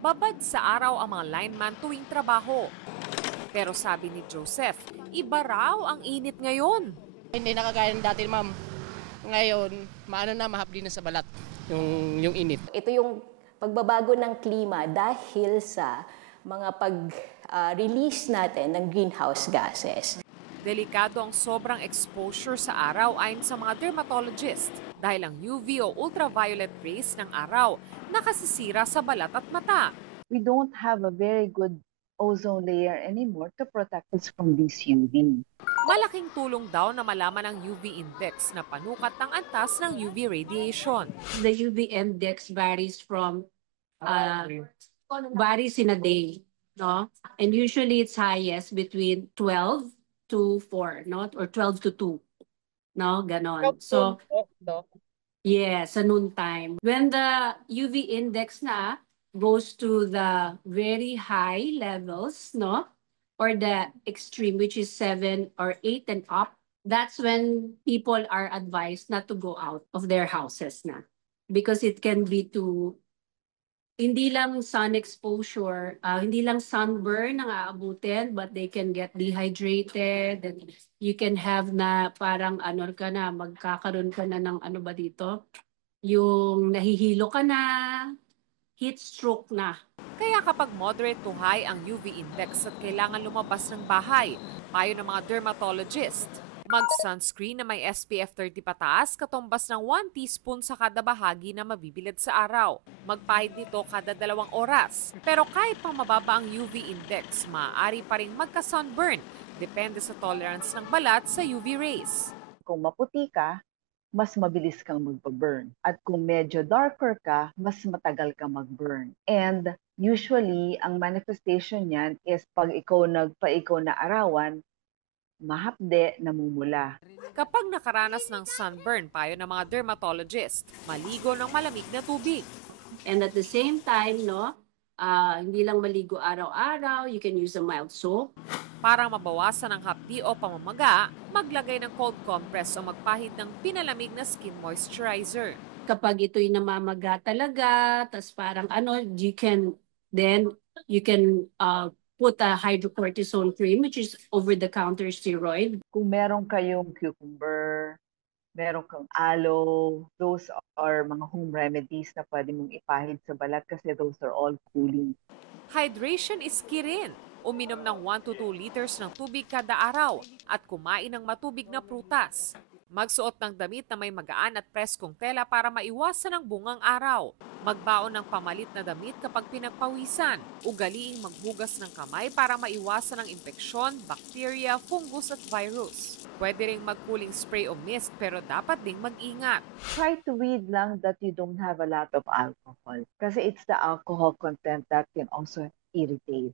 Babad sa araw ang mga lineman tuwing trabaho. Pero sabi ni Joseph, iba raw ang init ngayon. Hindi na kagaya ng dati, ma'am. Ngayon, maano na, mahapdi na sa balat yung init. Ito yung pagbabago ng klima dahil sa mga pag-release natin ng greenhouse gases. Delikado ang sobrang exposure sa araw ayon sa mga dermatologist dahil ang UV o ultraviolet rays ng araw nakasisira sa balat at mata. We don't have a very good ozone layer anymore to protect us from this UV. Malaking tulong daw na malaman ang UV index na panukat ng antas ng UV radiation. The UV index varies in a day, no? And usually it's highest between 12 to 4, no? Or 12 to 2, no? Ganon. So, yeah, sa noon time. When the UV index na goes to the very high levels, no? Or the extreme, which is 7 or 8 and up, that's when people are advised not to go out of their houses na. Because it can be to, hindi lang sun exposure, hindi lang sunburn ang aabutin, but they can get dehydrated, and you can have na parang ano ka na, magkakaroon ka na ng ano ba dito, yung nahihilo ka na, heat stroke na. Kaya kapag moderate to high ang UV index at kailangan lumabas ng bahay, payo ng mga dermatologist, mag-sunscreen na may SPF 30 pataas katumbas ng 1 teaspoon sa kada bahagi na mabibilad sa araw. Magpahid nito kada 2 oras. Pero kahit pang mababa ang UV index, maaari pa rin magka-sunburn. Depende sa tolerance ng balat sa UV rays. Kung maputi ka, mas mabilis kang magpa-burn. At kung medyo darker ka, mas matagal kang mag-burn. And usually, ang manifestation niyan is pag ikaw na arawan, mahapde, namumula. Kapag nakaranas ng sunburn, payo ng mga dermatologist, maligo ng malamig na tubig. And at the same time, no, hindi lang maligo araw-araw, you can use a mild soap. Para mabawasan ang hapdi o pamamaga, maglagay ng cold compress o magpahid ng pinalamig na skin moisturizer. Kapag ito'y namamaga talaga, tas parang ano, you can put a hydrocortisone cream, which is over-the-counter steroid. Kung meron kayong cucumber, meron kang aloe, those are mga home remedies na pwede mong ipahid sa balat kasi those are all cooling. Hydration is key rin. Uminom ng 1 to 2 liters ng tubig kada araw at kumain ng matubig na prutas. Magsuot ng damit na may magaan at preskong tela para maiwasan ang bungang araw. Magbaon ng pamalit na damit kapag pinagpawisan. Ugaliing maghugas ng kamay para maiwasan ang infeksyon, bacteria, fungus at virus. Pwede ring mag-cooling spray o mist pero dapat ding mag-ingat. Try to read lang that you don't have a lot of alcohol kasi it's the alcohol content that can also irritate.